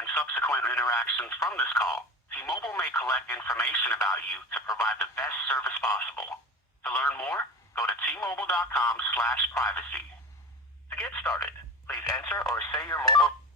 and subsequent interactions from this call, T-Mobile may collect information about you to provide the best service possible. To learn more, go to T-Mobile.com/privacy. To get started, please enter or say your mobile...